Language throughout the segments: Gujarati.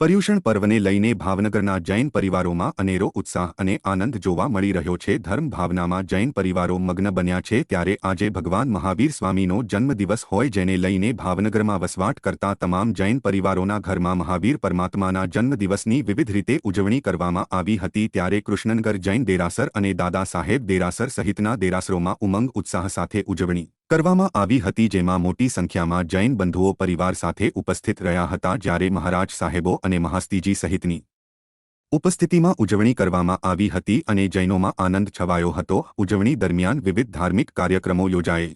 પર્યુષણ પર્વને લઈને ભાવનગરના જૈન પરિવારોમાં અનેરો ઉત્સાહ અને આનંદ જોવા મળી રહ્યો છે। ધર્મ ભાવનામાં જૈન પરિવારો મગ્ન બન્યા છે ત્યારે આજે ભગવાન મહાવીર સ્વામીનો જન્મદિવસ હોય જેને લઈને ભાવનગરમાં વસવાટ કરતા તમામ જૈન પરિવારોના ઘરમાં મહાવીર પરમાત્માના જન્મદિવસની વિવિધ રીતે ઉજવણી કરવામાં આવી હતી। ત્યારે કૃષ્ણનગર જૈન દેરાસર અને દાદા સાહેબ દેરાસર સહિતના દેરાસરોમાં ઉમંગ ઉત્સાહ સાથે ઉજવણી કરવામાં આવી હતી, જેમાં મોટી સંખ્યામાં જૈન બંધુઓ પરિવાર સાથે ઉપસ્થિત રહ્યા હતા। જ્યારે મહારાજ સાહેબો અને મહાસ્તીજી સહિતની ઉપસ્થિતિમાં ઉજવણી કરવામાં આવી હતી અને જૈનોમાં આનંદ છવાયો હતો। ઉજવણી દરમિયાન વિવિધ ધાર્મિક કાર્યક્રમો યોજાએ।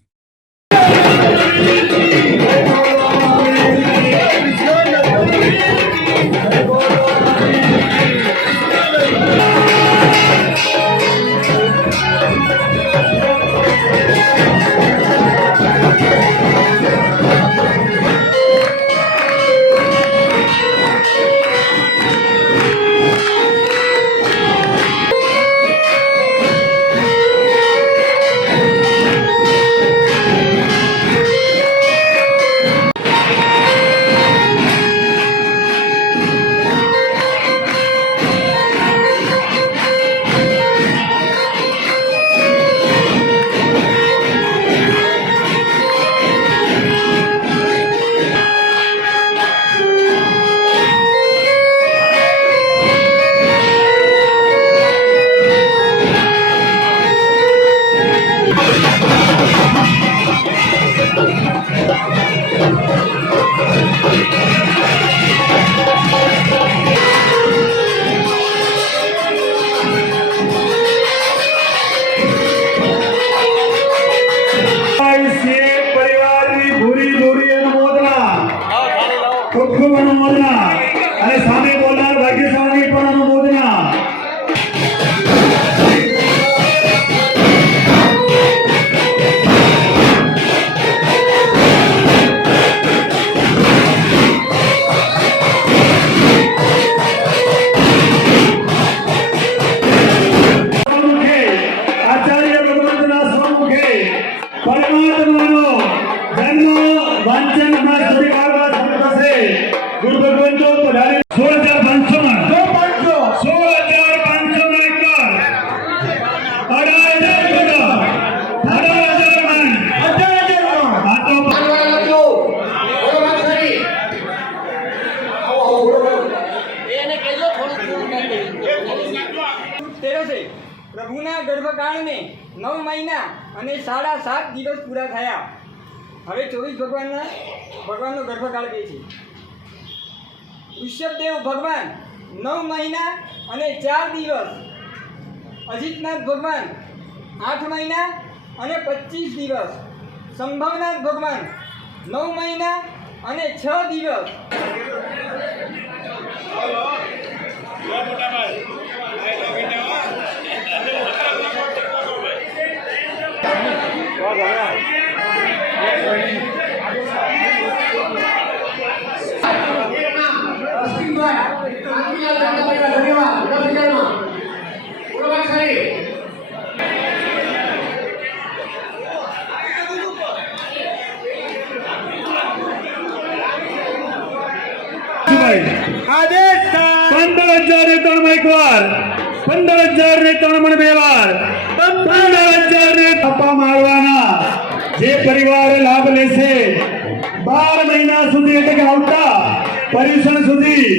खूब अनुमोदना अरे सामने बोलना भाग्यशाली पर अनुमोदना। आचार्य भगवंतना स्वमुखे परमात्मानो जन्म वांचन गुरु भगवंतो पधारे 16,500 में 16,500 में कर 18,000 में 18,000 प्रभुना गर्भकाल ने 9 महीना અને 7.5 દિવસ પૂરા થયા। હવે 24 ભગવાનનો ગર્ભકાળ કહે છે। ઋષભદેવ ભગવાન 9 મહિના અને 4 દિવસ, અજિતનાથ ભગવાન 8 મહિના અને 25 દિવસ, સંભવનાથ ભગવાન 9 મહિના અને 6 દિવસ। आदेश 15,000 ने 3 में एक बार 15,000 ने 3 में 2 बार 15,000 ने थप्पा मारवाना। जे परिवार लाभ लेશે 12 મહિના સુધી એટલે કે આવતા પર્યુષણ સુધી